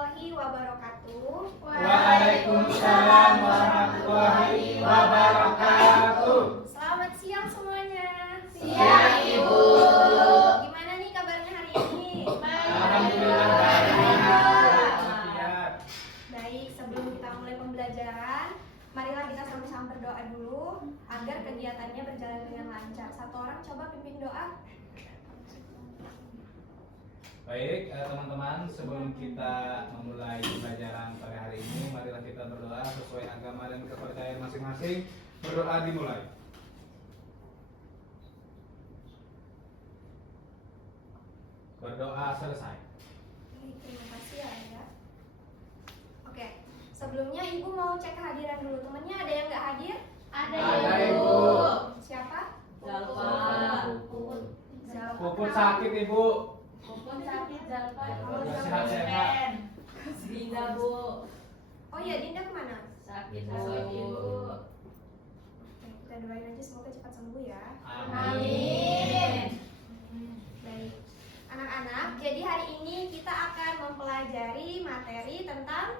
warahmatullahi wabarakatuh. Waalaikumsalam warahmatullahi wabarakatuh. Selamat siang semuanya. Siang, Ibu. Gimana nih kabarnya hari ini? Alhamdulillah baik. Baik, sebelum kita mulai pembelajaran, marilah kita sama-sama berdoa dulu agar kegiatannya berjalan dengan lancar. Satu orang coba pimpin doa. Baik, teman-teman, sebelum kita memulai pembelajaran pada hari ini, marilah kita berdoa sesuai agama dan kepercayaan masing-masing. Berdoa dimulai. Berdoa selesai. Terima kasih ya Ayah. Oke, sebelumnya Ibu mau cek kehadiran dulu. Temennya ada yang nggak hadir? Ada, Ibu. Siapa? Zalfa. Puput sakit, Ibu. Puput sakit, Zalfa. Sehat-sehat. Dinda, Bu. Oh iya, Dinda kemana? Sakit, Bu. Oke, kita doain aja semoga cepat sembuh ya. Amin. Baik, anak-anak, jadi hari ini kita akan mempelajari materi tentang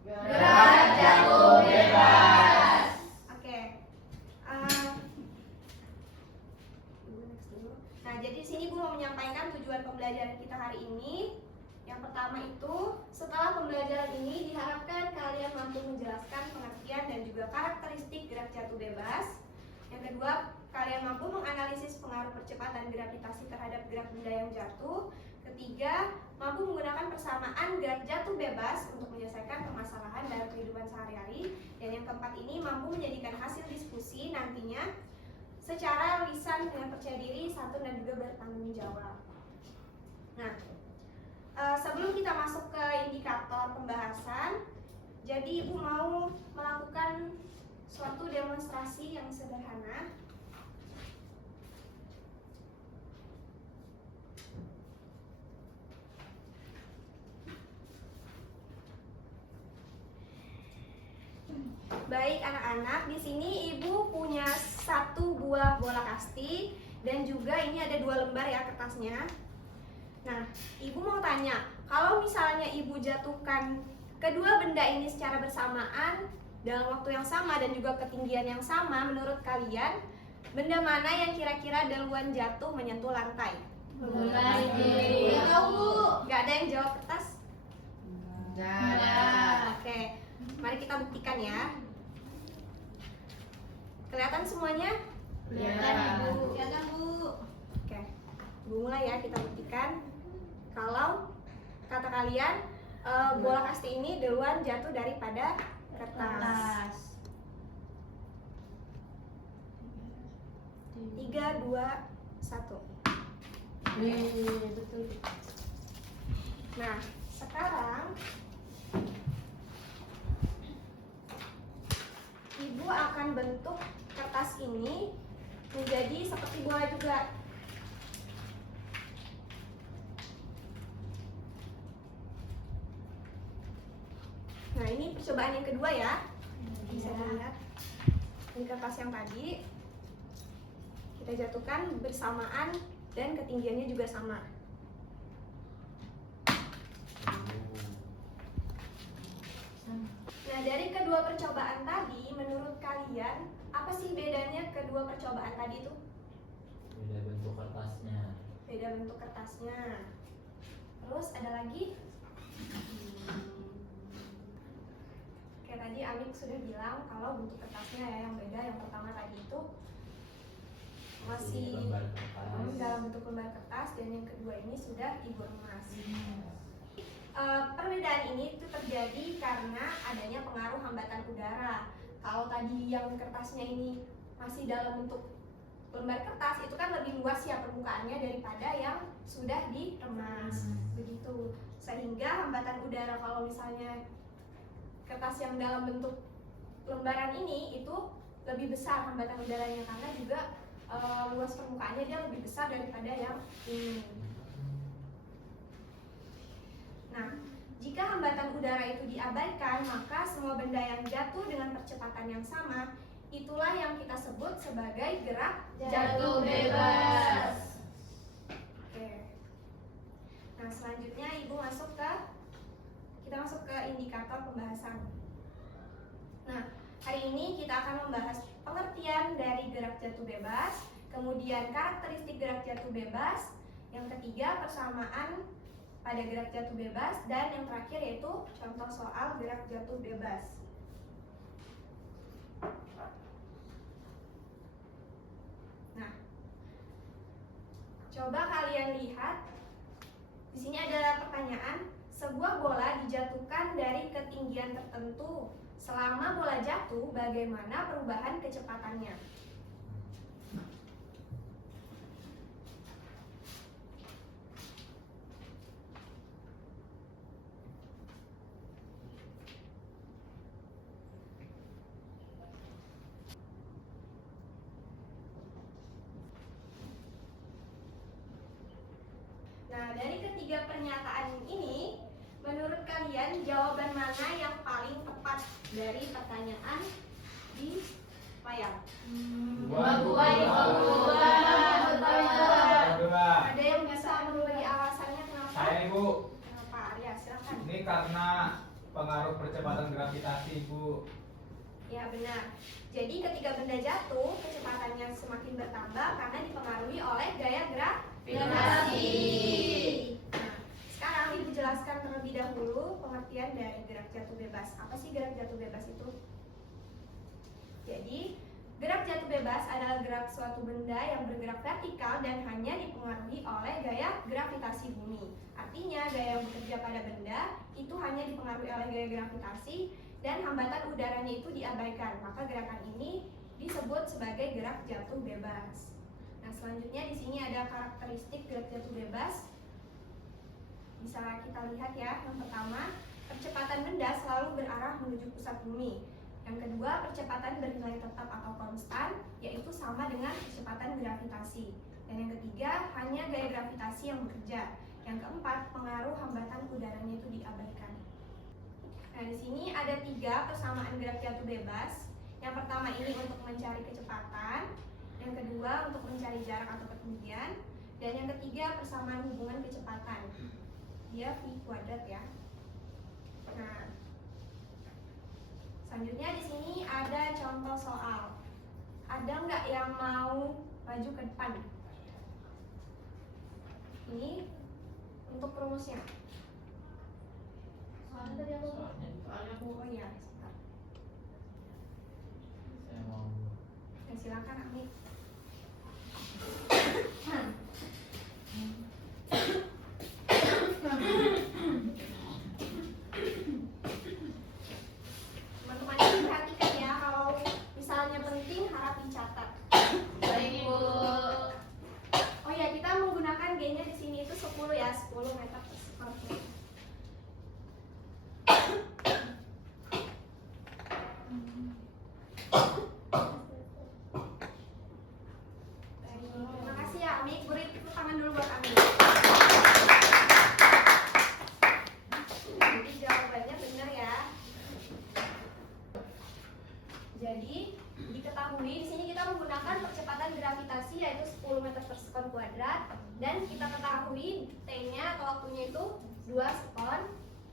Gerak jatuh bebas. Oke. Nah, jadi di sini Bu mau menyampaikan tujuan pembelajaran kita hari ini. Yang pertama itu, setelah pembelajaran ini diharapkan kalian mampu menjelaskan pengertian dan juga karakteristik gerak jatuh bebas. Yang kedua, kalian mampu menganalisis pengaruh percepatan gravitasi terhadap gerak benda yang jatuh. Ketiga, mampu menggunakan persamaan gerak jatuh bebas untuk menyelesaikan permasalahan dalam kehidupan sehari-hari. Dan yang keempat ini mampu menjadikan hasil diskusi nantinya secara lisan dengan percaya diri, santun dan juga bertanggung jawab. Nah, sebelum kita masuk ke indikator pembahasan, jadi Ibu mau melakukan suatu demonstrasi yang sederhana. Baik anak-anak, di sini Ibu punya satu buah bola kasti dan juga ini ada 2 lembar ya kertasnya. Nah, Ibu mau tanya, kalau misalnya Ibu jatuhkan kedua benda ini secara bersamaan dalam waktu yang sama dan juga ketinggian yang sama, menurut kalian benda mana yang kira-kira duluan jatuh menyentuh lantai? Gak ada yang jawab kertas? Gak ada. Oke, mari kita buktikan ya. Kelihatan semuanya? Kelihatan, Ibu. Kelihatan, Bu. Oke, Bu mulai ya, kita buktikan. Kalau kata kalian bola kasti ini duluan jatuh daripada kertas. 3, 2, 1. Betul. Nah, sekarang Ibu akan bentuk kertas ini menjadi seperti bola juga. Nah, ini percobaan yang kedua ya. Bisa dilihat. Ini kertas yang tadi kita jatuhkan bersamaan dan ketinggiannya juga sama. Nah, dari kedua percobaan tadi, menurut kalian apa sih bedanya kedua percobaan tadi itu? Beda bentuk kertasnya. Beda bentuk kertasnya. Terus ada lagi? Kayak tadi Amik sudah bilang kalau bentuk kertasnya ya yang beda. Yang pertama tadi itu masih lembar kertas. dalam bentuk lembar kertas, dan yang kedua ini sudah Ibu emas. Perbedaan ini itu terjadi karena adanya pengaruh hambatan udara. Kalau tadi yang kertasnya ini masih dalam bentuk lembar kertas, itu kan lebih luas ya permukaannya daripada yang sudah diremas. Begitu. Sehingga hambatan udara kalau misalnya kertas yang dalam bentuk lembaran ini itu lebih besar hambatan udaranya, karena juga luas permukaannya dia lebih besar daripada yang ini. Nah, jika hambatan udara itu diabaikan, maka semua benda yang jatuh dengan percepatan yang sama, itulah yang kita sebut sebagai gerak Jatuh bebas. Oke. Nah, selanjutnya Ibu masuk ke kita masuk ke indikator pembahasan. Nah, hari ini kita akan membahas pengertian dari gerak jatuh bebas, kemudian karakteristik gerak jatuh bebas, yang ketiga persamaan pada gerak jatuh bebas, dan yang terakhir yaitu contoh soal gerak jatuh bebas. Nah, coba kalian lihat, di sini ada pertanyaan, sebuah bola dijatuhkan dari ketinggian tertentu. Selama bola jatuh, bagaimana perubahan kecepatannya? Nah, dari ketiga pernyataan ini, menurut kalian jawaban mana yang paling tepat dari pertanyaan di layar? Dua. Ada yang bisa memberi alasannya kenapa? Saya Ibu, Kenapa? Arya, silakan. ini karena pengaruh percepatan gravitasi Ibu. Ya, benar. Jadi ketika benda jatuh, kecepatannya semakin bertambah karena dipengaruhi oleh gaya gravitasi. Nah, sekarang Ibu jelaskan terlebih dahulu pengertian dari gerak jatuh bebas. Apa sih gerak jatuh bebas itu? Jadi, gerak jatuh bebas adalah gerak suatu benda yang bergerak vertikal dan hanya dipengaruhi oleh gaya gravitasi bumi. Artinya, gaya yang bekerja pada benda itu hanya dipengaruhi oleh gaya gravitasi dan hambatan udaranya itu diabaikan. Maka gerakan ini disebut sebagai gerak jatuh bebas. Nah, selanjutnya di sini ada karakteristik gerak jatuh bebas. Bisa kita lihat ya. Yang pertama, percepatan benda selalu berarah menuju pusat bumi. Yang kedua, percepatan bernilai tetap atau konstan, yaitu sama dengan kecepatan gravitasi. Dan yang ketiga, hanya gaya gravitasi yang bekerja. Yang keempat, pengaruh hambatan udaranya itu diabaikan. Nah, di sini ada 3 persamaan gerak jatuh bebas. Yang pertama ini untuk mencari kecepatan, yang kedua untuk mencari jarak atau ketinggian, dan yang ketiga persamaan hubungan kecepatan. Dia V kuadrat ya. Nah, selanjutnya di sini ada contoh soal. Ada nggak yang mau maju ke depan? Ini untuk rumusnya. Soalnya Oh iya, sebentar. saya mau Ya, silakan Amit. Teman-teman ini perhatikan ya, kalau misalnya penting harap dicatat. Baik, Ibu. Oh ya, kita menggunakan G-nya di sini itu 10 ya, 10 meter per sekon. Terima kasih ya Ami, beri tepuk tangan dulu buat Ami. Jadi jawabannya benar ya. Jadi diketahui di sini kita menggunakan percepatan gravitasi yaitu 10 meter per sekon kuadrat, dan kita ketahui T-nya atau waktunya itu 2 sekon,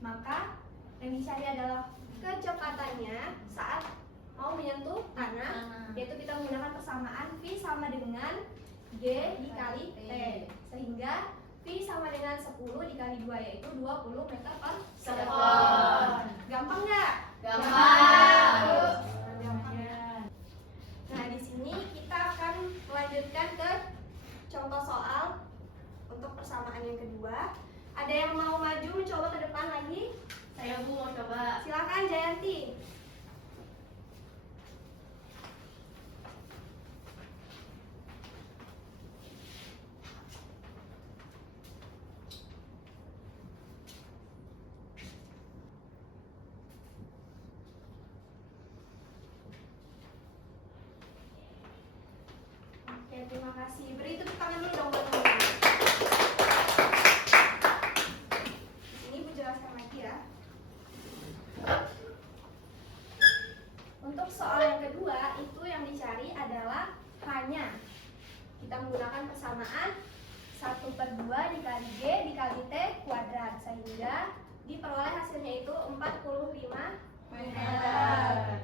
maka yang dicari adalah kecepatannya saat mau menyentuh tanah, yaitu kita menggunakan persamaan V sama dengan G dikali T, sehingga V sama dengan 10 dikali 2 yaitu 20 meter per sekon. Gampang nggak? Gampang. Gampang ya. Nah, di sini kita akan melanjutkan ke contoh soal untuk persamaan yang kedua. Ada yang mau maju mencoba ke depan lagi? Saya Bu mau coba. Silakan Jayanti. Oke, terima kasih. Beri tepuk tangan dulu dong buat teman-teman. Ini Bu jelaskan lagi ya. Untuk soal yang kedua, itu yang dicari adalah hanya kita menggunakan persamaan 1/2 dikali G dikali T kuadrat, sehingga diperoleh hasilnya itu 45 Meter.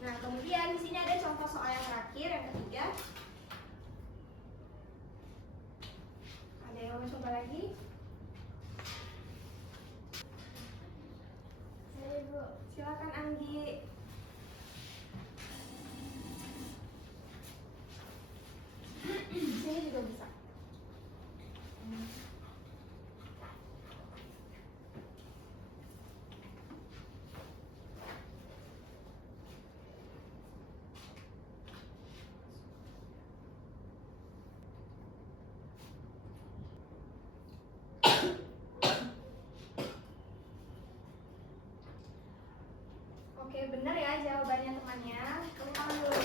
Nah, kemudian di sini ada contoh soal yang terakhir, yang ketiga. Ada yang mau coba lagi? Ayo, Bu. Silakan Anggi. Sini juga bisa. Oke, benar ya jawabannya temannya. Tepuk tangan dulu.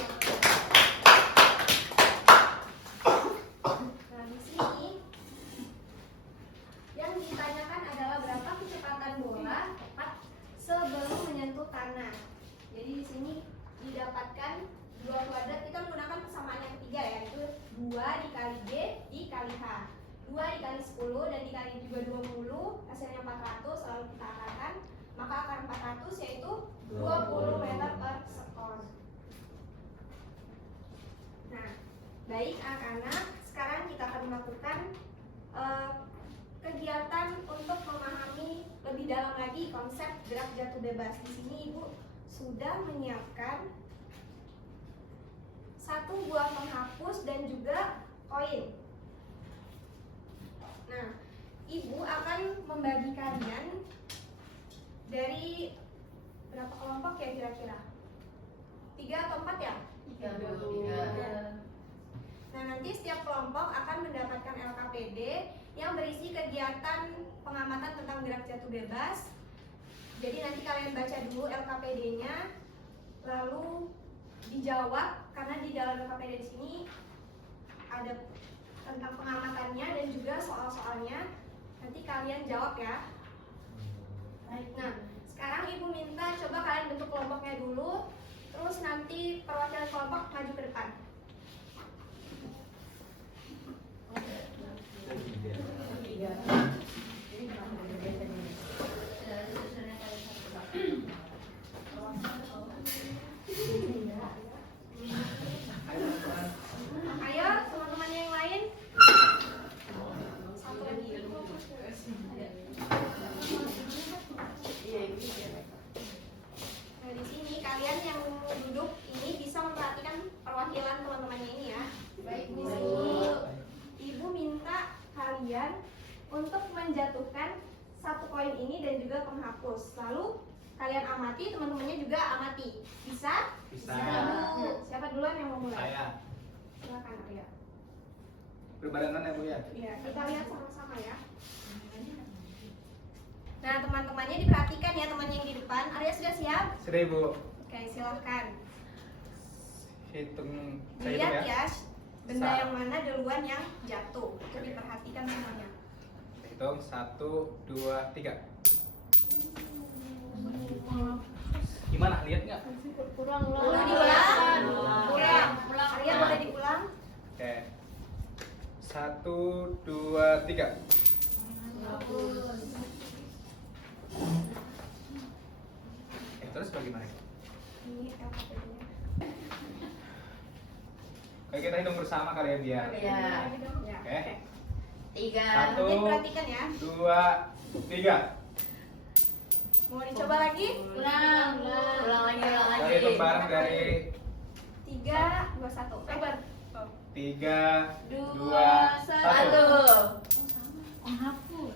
Nah, di sini yang ditanyakan adalah berapa kecepatan bola tepat sebelum menyentuh tanah. Jadi di sini didapatkan dua kuadrat, kita menggunakan persamaan yang ketiga, yaitu 2 dikali G dikali H. 2 dikali 10 dan dikali juga 20, hasilnya 400, lalu kita akarkan, maka akar 400 yaitu 20 meter per sekon. Nah, baik anak-anak, sekarang kita akan melakukan kegiatan untuk memahami lebih dalam lagi konsep gerak jatuh bebas. Di sini Ibu sudah menyiapkan satu buah penghapus dan juga koin. Nah, Ibu akan membagi kalian dari berapa kelompok ya kira-kira? 3 atau 4 ya? 3. Nah, nanti setiap kelompok akan mendapatkan LKPD yang berisi kegiatan pengamatan tentang gerak jatuh bebas. Jadi nanti kalian baca dulu LKPD-nya, lalu dijawab, karena di dalam LKPD di sini ada tentang pengamatannya dan juga soal-soalnya. Nanti kalian jawab ya. Nah, sekarang Ibu minta coba kalian bentuk kelompoknya dulu, terus nanti perwakilan kelompok maju ke depan. Ayo, teman-teman yang lain. Satu lagi. Nah, di sini kalian yang duduk ini bisa memperhatikan perwakilan teman-temannya ini ya. Baik, di sini Ibu minta kalian untuk menjatuhkan satu koin ini dan juga penghapus. Lalu kalian amati, teman-temannya juga amati. Bisa? Bisa. Dulu. Siapa duluan yang mau mulai? Saya. Silakan Arya. Berbarengan ya Bu ya? Iya, kita lihat sama-sama ya. Nah, teman-temannya diperhatikan ya, temannya yang di depan. Arya sudah siap? Sudah Ibu. Oke, silahkan. Hitung saya hitung Dilihat ya. ya, benda yang mana duluan yang jatuh. Itu diperhatikan semuanya. Kita hitung 1, 2, 3. Gimana? Lihat nggak? Boleh diulang? Ulang. Arya boleh diulang? Oke. 1, 2, 3. Terus bagaimana? Ini LKPD-nya. Oke, kita hitung bersama kalian biar. Iya. Ya. Oke. 3. Satu. Nanti perhatikan ya. 2, 3. Mau dicoba lagi? Ulang lagi. Kita hitung bareng dari 3, 2, 1. Sabar. 3, 2, 1. 1.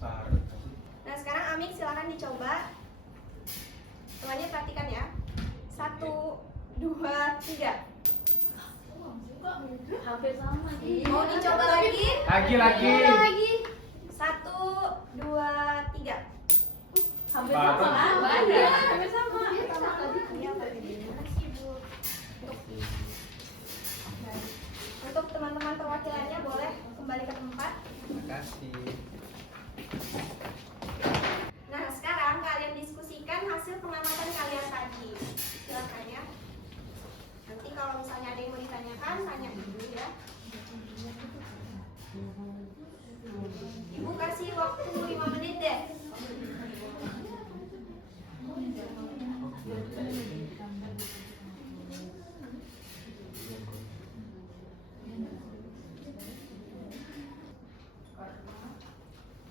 Baru. Nah, sekarang Amik silakan dicoba. Temannya perhatikan ya. 1, 2, 3. Hampir sama. Mau dicoba lagi? Lagi. Ulang lagi. 1, 2, 3. Hampir Baru. sama. Iya. Hampir sama. Iya, makasih Bu. Untuk teman-teman perwakilannya boleh kembali ke tempat. Terima kasih. Nah, sekarang kalian diskusikan hasil pengamatan kalian tadi. Silakan ya. Nanti kalau misalnya ada yang mau ditanyakan, tanya dulu ya. Ibu kasih waktu waktu 5 menit deh.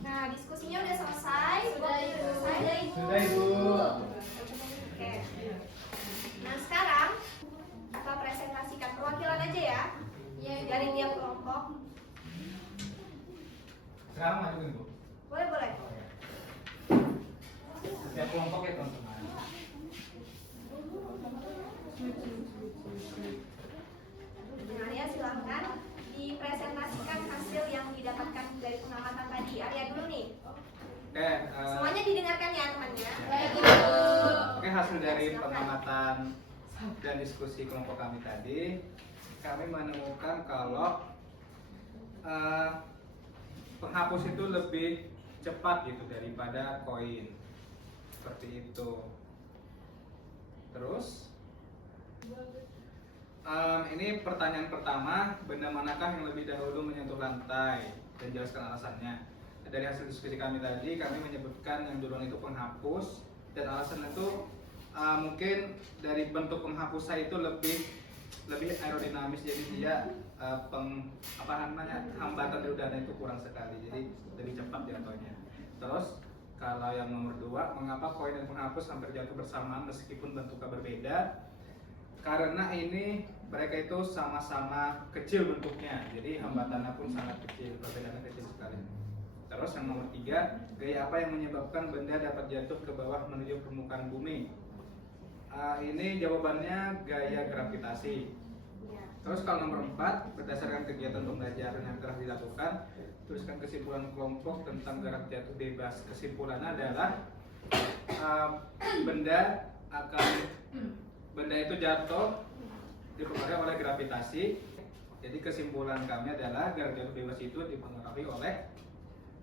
Nah, diskusinya udah selesai. Sudah, Waktunya Ibu. selesai. Sudah Ibu. Oke. Nah, sekarang kita presentasikan perwakilan aja ya. Iya, Ibu. Dari tiap kelompok. Sekarang majuin Bu. Boleh, boleh. Setiap kelompok ya teman-teman. Nah, Arya silahkan dipresentasikan hasil yang didapatkan dari pengamatan tadi. Arya dulu nih. Oke, Semuanya didengarkan ya temannya. Baik, Ibu. oke, hasil dari pengamatan dan diskusi kelompok kami tadi, kami menemukan kalau penghapus itu lebih cepat gitu daripada koin, seperti itu. Terus ini pertanyaan pertama, benda manakah yang lebih dahulu menyentuh lantai, dan jelaskan alasannya. Dari hasil diskusi kami tadi, kami menyebutkan yang duluan itu penghapus, dan alasan itu mungkin dari bentuk penghapusnya itu lebih aerodinamis, jadi dia hambatan di udara itu kurang sekali, jadi lebih cepat jatuhnya. Terus kalau yang nomor 2, mengapa koin dan penghapus hampir jatuh bersamaan meskipun bentuknya berbeda? Karena ini mereka itu sama-sama kecil bentuknya, jadi hambatannya pun sangat kecil, perbedaannya kecil sekali. Terus yang nomor 3, gaya apa yang menyebabkan benda dapat jatuh ke bawah menuju permukaan bumi? Ini jawabannya gaya gravitasi. Ya. Terus kalau nomor 4, berdasarkan kegiatan pembelajaran yang telah dilakukan, tuliskan kesimpulan kelompok tentang gerak jatuh bebas. Kesimpulannya adalah benda itu jatuh dipengaruhi oleh gravitasi. Jadi kesimpulan kami adalah gerak jatuh bebas itu dipengaruhi oleh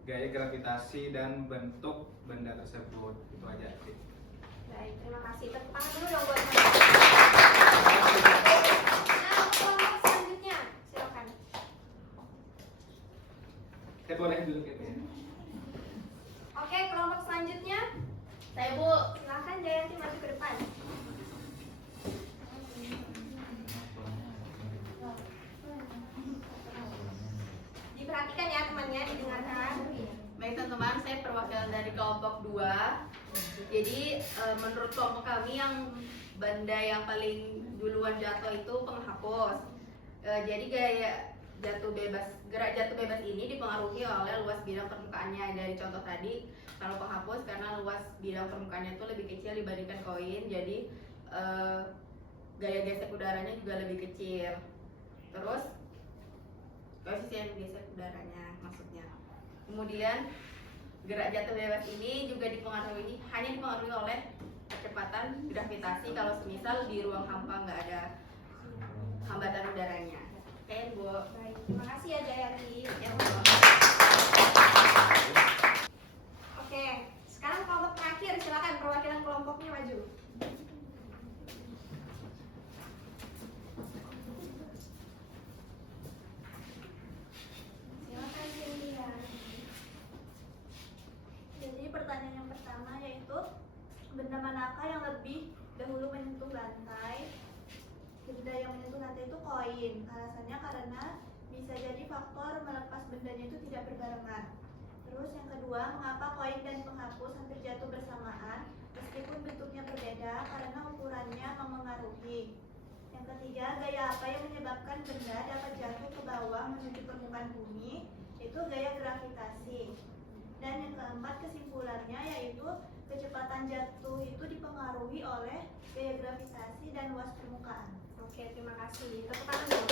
gaya gravitasi dan bentuk benda tersebut. Itu aja. Baik, terima kasih. Tepuk tangan dulu dong buat teman. Nah, kelompok selanjutnya, silakan. Saya boleh dulu gitu ya. Oke, kelompok selanjutnya, Saya, Bu. silakan Jayanti maju ke depan. Diperhatikan ya temannya, didengarkan. Baik teman-teman, saya perwakilan dari kelompok 2. Jadi menurut kelompok kami yang benda yang paling duluan jatuh itu penghapus. Jadi gerak jatuh bebas ini dipengaruhi oleh luas bidang permukaannya. Dari contoh tadi, kalau penghapus karena luas bidang permukaannya itu lebih kecil dibandingkan koin, jadi gaya gesek udaranya juga lebih kecil. Terus koefisien gesek udaranya maksudnya. Kemudian gerak jatuh bebas ini juga hanya dipengaruhi oleh kecepatan gravitasi kalau semisal di ruang hampa nggak ada hambatan udaranya. Oke, Bu. Baik, terima kasih ya Jayanti. Ya, Bu. Oke, sekarang kelompok terakhir, silakan perwakilan kelompoknya maju. Silakan Cynthia. Jadi pertanyaan yang pertama yaitu benda manakah yang lebih dahulu menyentuh lantai? Benda yang menyentuh lantai itu koin. Alasannya karena bisa jadi faktor melepas bendanya itu tidak berbarengan. Terus yang kedua, mengapa koin dan penghapus hampir jatuh bersamaan meskipun bentuknya berbeda? Karena ukurannya memengaruhi. Yang ketiga, gaya apa yang menyebabkan benda dapat jatuh ke bawah menuju permukaan bumi? Itu gaya gravitasi. Dan yang keempat, kesimpulannya yaitu kecepatan jatuh itu dipengaruhi oleh gaya gravitasi dan luas permukaan. Oke, terima kasih. Tepuk tangan dulu.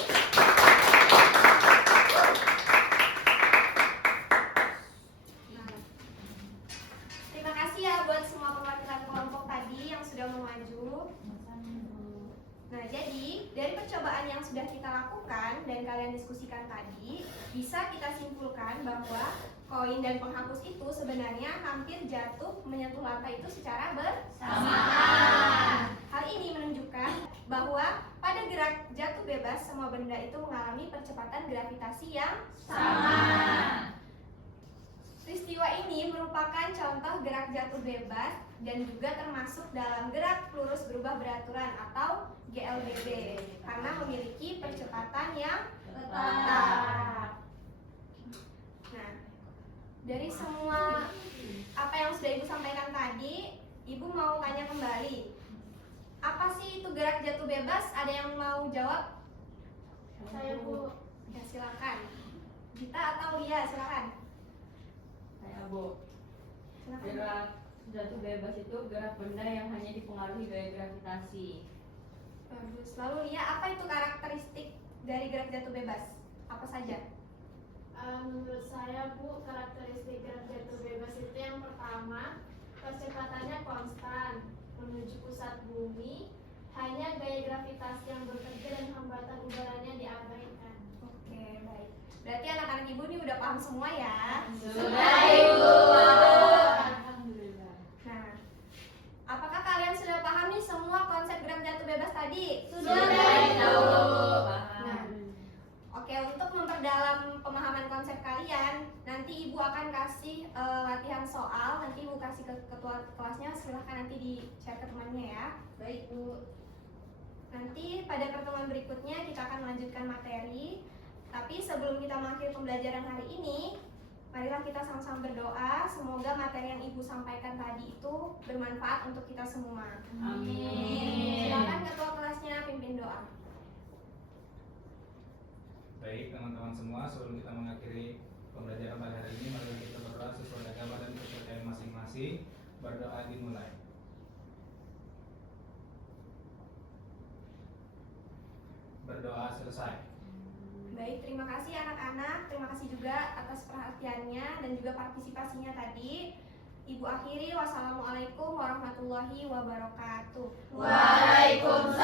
Nah, terima kasih ya buat semua perwakilan kelompok tadi yang sudah mau maju. Nah, jadi dari percobaan yang sudah kita lakukan dan kalian diskusikan tadi, bisa kita simpulkan bahwa koin dan penghapus itu sebenarnya hampir jatuh menyentuh lantai itu secara bersamaan. Hal ini menunjukkan bahwa pada gerak jatuh bebas semua benda itu mengalami percepatan gravitasi yang sama. Peristiwa ini merupakan contoh gerak jatuh bebas dan juga termasuk dalam gerak lurus berubah beraturan atau GLBB karena memiliki percepatan yang tetap. Nah, dari semua apa yang sudah Ibu sampaikan tadi, Ibu mau tanya kembali. Apa sih itu gerak jatuh bebas? Ada yang mau jawab? Saya Bu. Ya, silakan. Gita atau Lia, silakan. Saya Bu. Silakan. Gerak jatuh bebas itu gerak benda yang hanya dipengaruhi gaya gravitasi. Bagus. Lalu Lia, apa itu karakteristik dari gerak jatuh bebas? Apa saja? Menurut saya Bu, karakteristik gerak jatuh bebas itu yang pertama, percepatannya konstan menuju pusat bumi, hanya gaya gravitasi yang bekerja dan hambatan udaranya diabaikan. Oke, baik. Berarti anak-anak Ibu ini udah paham semua ya? Sudah, Ibu. Alhamdulillah. Nah, apakah kalian sudah paham nih semua konsep gerak jatuh bebas tadi? Sudah, Ibu. Nah, oke, untuk memperdalam pemahaman konsep kalian, nanti Ibu akan kasih latihan soal. Nanti Ibu kasih ke ketua kelasnya, silahkan nanti di-share ke temannya ya. Baik, Bu. Nanti pada pertemuan berikutnya kita akan melanjutkan materi. Tapi sebelum kita mengakhiri pembelajaran hari ini, marilah kita sama-sama berdoa. Semoga materi yang Ibu sampaikan tadi itu bermanfaat untuk kita semua. Amin. Silakan ketua kelasnya pimpin doa. Baik teman-teman semua, sebelum kita mengakhiri pembelajaran pada hari ini, mari kita berdoa sesuai agama dan kepercayaan masing-masing. Berdoa dimulai. Berdoa selesai. Baik, terima kasih anak-anak. Terima kasih juga atas perhatiannya dan juga partisipasinya tadi. Ibu akhiri, wassalamualaikum warahmatullahi wabarakatuh. Waalaikumsalam.